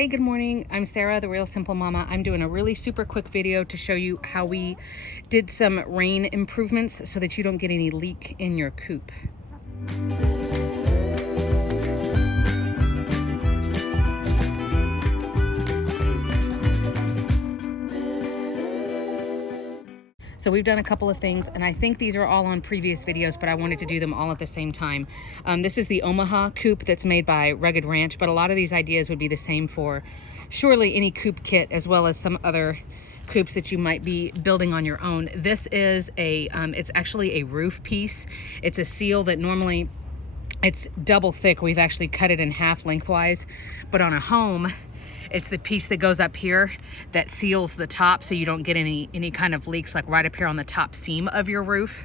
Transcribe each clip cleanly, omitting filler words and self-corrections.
Hey, good morning. I'm Sarah, the Real Simple Mama. I'm doing a really super quick video to show you how we did some rain improvements so that you don't get any leak in your coop. So we've done a couple of things, and I think these are all on previous videos, but I wanted to do them all at the same time. This is the Omaha coop that's made by Rugged Ranch, but a lot of these ideas would be the same for surely any coop kit, as well as some other coops that you might be building on your own. This is it's actually a roof piece. It's a seal that normally it's double thick. We've actually cut it in half lengthwise, but on a home, it's the piece that goes up here that seals the top so you don't get any kind of leaks like right up here on the top seam of your roof.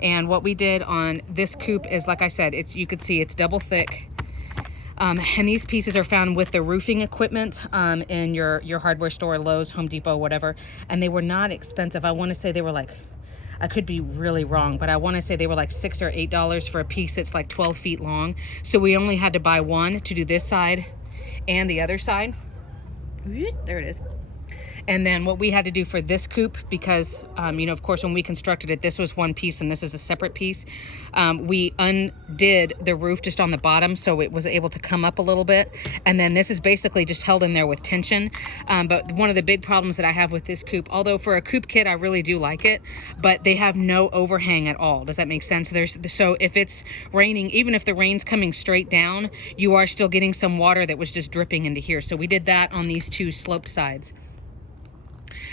And what we did on this coop is, like I said, you could see it's double thick. And these pieces are found with the roofing equipment in your hardware store, Lowe's, Home Depot, whatever. And they were not expensive. I want to say they were like, I could be really wrong, but I want to say they were like $6 or $8 for a piece that's like 12 feet long. So we only had to buy one to do this side and the other side. There it is. And then what we had to do for this coop, because of course when we constructed it, this was one piece and this is a separate piece. We undid the roof just on the bottom so it was able to come up a little bit, and then this is basically just held in there with tension. But one of the big problems that I have with this coop, although for a coop kit I really do like it, but they have no overhang at all. Does that make sense? So if it's raining, even if the rain's coming straight down, you are still getting some water that was just dripping into here. So we did that on these two sloped sides.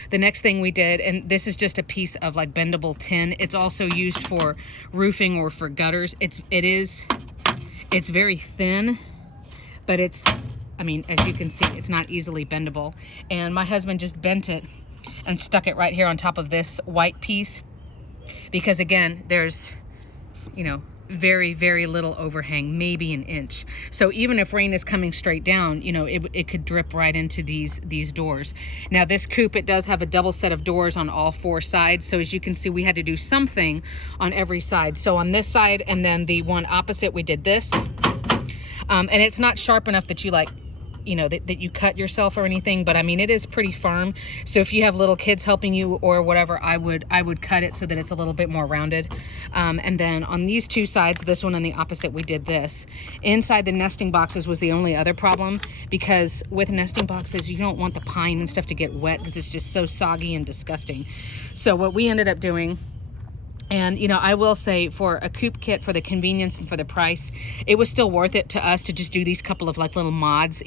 The next thing we did, and this is just a piece of like bendable tin. It's also used for roofing or for gutters. It's very thin, but as you can see, it's not easily bendable. And my husband just bent it and stuck it right here on top of this white piece, because again, there's, very, very little overhang, maybe an inch. So even if rain is coming straight down, it could drip right into these doors. Now this coop, it does have a double set of doors on all four sides. So as you can see, we had to do something on every side. So on this side and then the one opposite, we did this. And it's not sharp enough that you that you cut yourself or anything, but it is pretty firm. So if you have little kids helping you or whatever, I would cut it so that it's a little bit more rounded. And then on these two sides, this one and the opposite, we did this. Inside the nesting boxes was the only other problem, because with nesting boxes, you don't want the pine and stuff to get wet because it's just so soggy and disgusting. So what we ended up doing, and I will say, for a coop kit, for the convenience and for the price, it was still worth it to us to just do these couple of like little mods,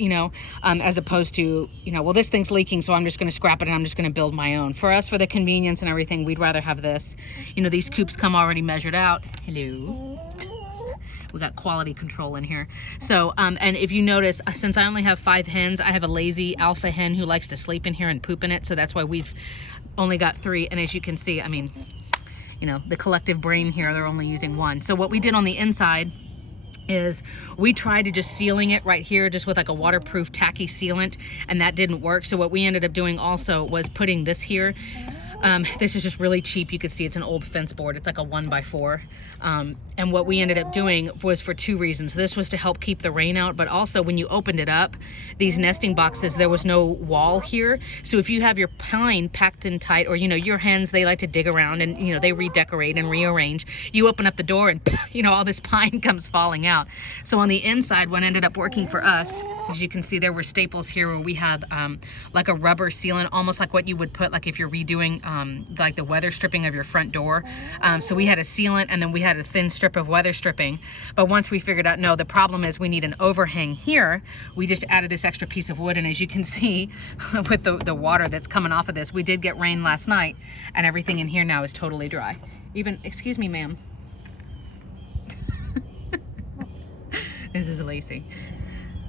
as opposed to, well, this thing's leaking, so I'm just going to scrap it and I'm just going to build my own. For us, for the convenience and everything, we'd rather have this. These coops come already measured out. Hello. We got quality control in here. So, and if you notice, since I only have 5 hens, I have a lazy alpha hen who likes to sleep in here and poop in it. So that's why we've only got 3. And as you can see, the collective brain here, they're only using 1. So what we did on the inside is we tried to just sealing it right here just with like a waterproof tacky sealant, and that didn't work. So what we ended up doing also was putting this here. This is just really cheap. You can see it's an old fence board. It's like a 1x4. And what we ended up doing was for 2 reasons. This was to help keep the rain out, but also when you opened it up, these nesting boxes, there was no wall here. So if you have your pine packed in tight, or, your hens, they like to dig around and, they redecorate and rearrange. You open up the door and, all this pine comes falling out. So on the inside, what ended up working for us, as you can see, there were staples here where we had like a rubber sealant, almost like what you would put like if you're redoing like the weather stripping of your front door. So we had a sealant, and then we had a thin strip of weather stripping. But once we figured out, no, the problem is we need an overhang here, we just added this extra piece of wood. And as you can see with the water that's coming off of this, we did get rain last night, and everything in here now is totally dry. Excuse me, ma'am. This is Lacey.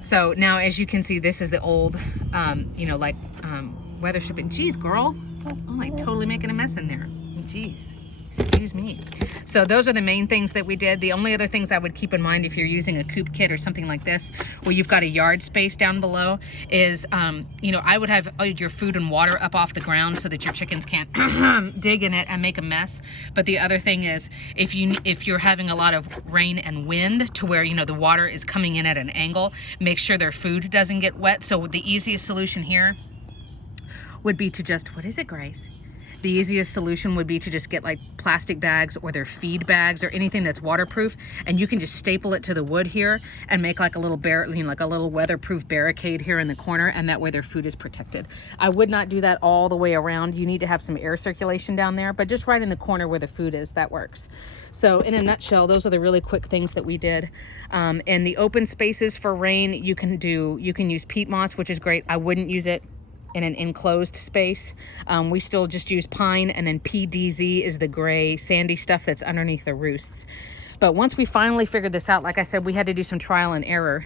So now, as you can see, this is the old, weather stripping. Jeez, girl. I'm like totally making a mess in there. Jeez. Excuse me. So those are the main things that we did. The only other things I would keep in mind if you're using a coop kit or something like this, where you've got a yard space down below, is, you know, I would have your food and water up off the ground so that your chickens can't dig in it and make a mess. But the other thing is, if you're having a lot of rain and wind to where, you know, the water is coming in at an angle, make sure their food doesn't get wet. So the easiest solution here would be to just, what is it, Grace? The easiest solution would be to just get like plastic bags or their feed bags or anything that's waterproof, and you can just staple it to the wood here and make like a little like a little weatherproof barricade here in the corner, and that way their food is protected. I would not do that all the way around. You need to have some air circulation down there, but just right in the corner where the food is, that works. So in a nutshell, those are the really quick things that we did. And the open spaces for rain, you can use peat moss, which is great. I wouldn't use it in an enclosed space. We still just use pine, and then PDZ is the gray sandy stuff that's underneath the roosts. But once we finally figured this out, like I said, we had to do some trial and error.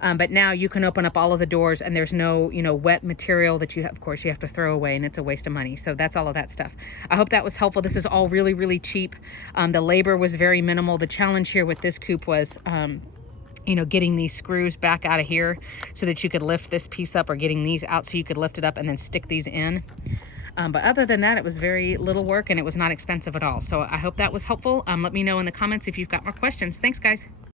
But now you can open up all of the doors and there's no, you know, wet material that you have, of course, you have to throw away, and it's a waste of money. So that's all of that stuff. I hope that was helpful. This is all really, really cheap. The labor was very minimal. The challenge here with this coop was, you know, getting these screws back out of here so that you could lift this piece up, or getting these out so you could lift it up and then stick these in. But other than that, it was very little work and it was not expensive at all. So I hope that was helpful. Let me know in the comments if you've got more questions. Thanks, guys.